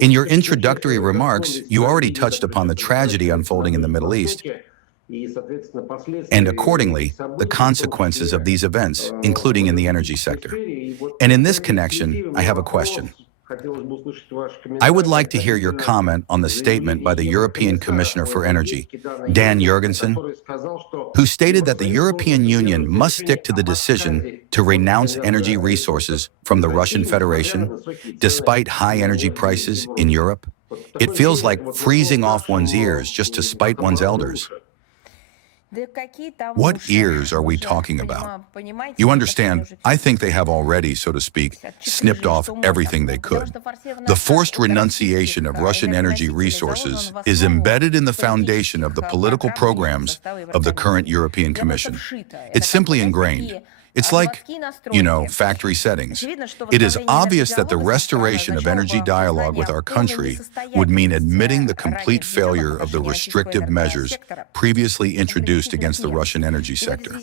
In your introductory remarks, you already touched upon the tragedy unfolding in the Middle East, and accordingly, the consequences of these events, including in the energy sector. And in this connection, I have a question. I would like to hear your comment on the statement by the European Commissioner for Energy, Dan Jørgensen, who stated that the European Union must stick to the decision to renounce energy resources from the Russian Federation, despite high energy prices in Europe. It feels like freezing off one's ears just to spite one's elders. What ears are we talking about? You understand, I think they have already, so to speak, snipped off everything they could. The forced renunciation of Russian energy resources is embedded in the foundation of the political programs of the current European Commission. It's simply ingrained. It's like, factory settings. It is obvious that the restoration of energy dialogue with our country would mean admitting the complete failure of the restrictive measures previously introduced against the Russian energy sector.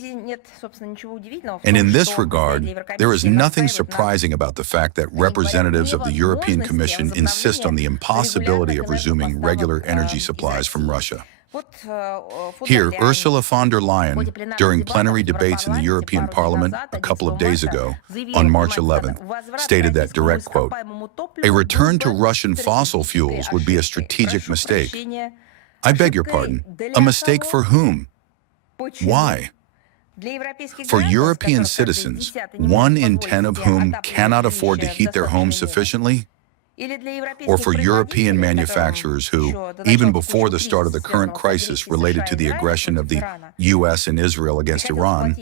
And in this regard, there is nothing surprising about the fact that representatives of the European Commission insist on the impossibility of resuming regular energy supplies from Russia. Here, Ursula von der Leyen, during plenary debates in the European Parliament a couple of days ago, on March 11th, stated that, direct quote, "A return to Russian fossil fuels would be a strategic mistake." I beg your pardon, a mistake for whom? Why? For European citizens, 1 in 10 of whom cannot afford to heat their homes sufficiently? Or for European manufacturers who, even before the start of the current crisis related to the aggression of the U.S. and Israel against Iran,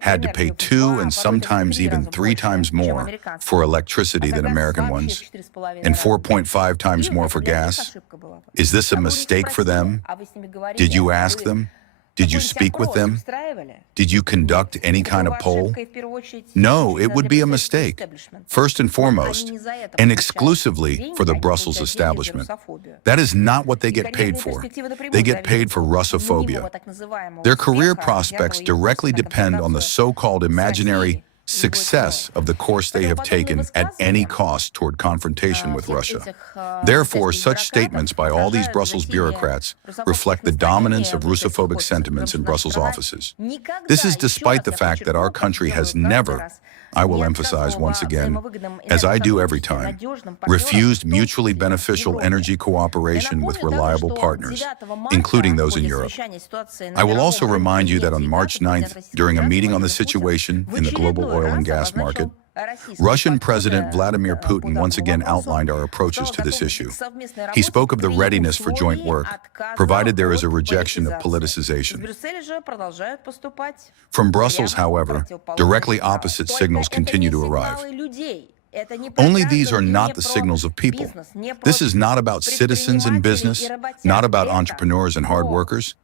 had to pay 2 and sometimes even 3 times more for electricity than American ones, and 4.5 times more for gas? Is this a mistake for them? Did you ask them? Did you speak with them? Did you conduct any kind of poll? No, it would be a mistake, first and foremost, and exclusively for the Brussels establishment. That is not what they get paid for. They get paid for Russophobia. Their career prospects directly depend on the so-called imaginary success of the course they have taken at any cost toward confrontation with Russia. Therefore, such statements by all these Brussels bureaucrats reflect the dominance of Russophobic sentiments in Brussels offices. This is despite the fact that our country has never, I will emphasize once again, as I do every time, refused mutually beneficial energy cooperation with reliable partners, including those in Europe. I will also remind you that on March 9th, during a meeting on the situation in the global oil and gas market, Russian President Vladimir Putin once again outlined our approaches to this issue. He spoke of the readiness for joint work, provided there is a rejection of politicization. From Brussels, however, directly opposite signals continue to arrive. Only these are not the signals of people. This is not about citizens and business, not about entrepreneurs and hard workers.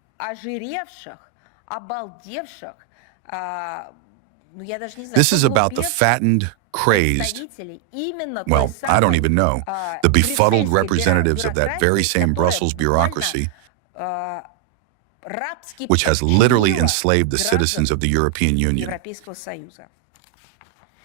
This is about the fattened, crazed, well, I don't even know, the befuddled representatives of that very same Brussels bureaucracy, which has literally enslaved the citizens of the European Union.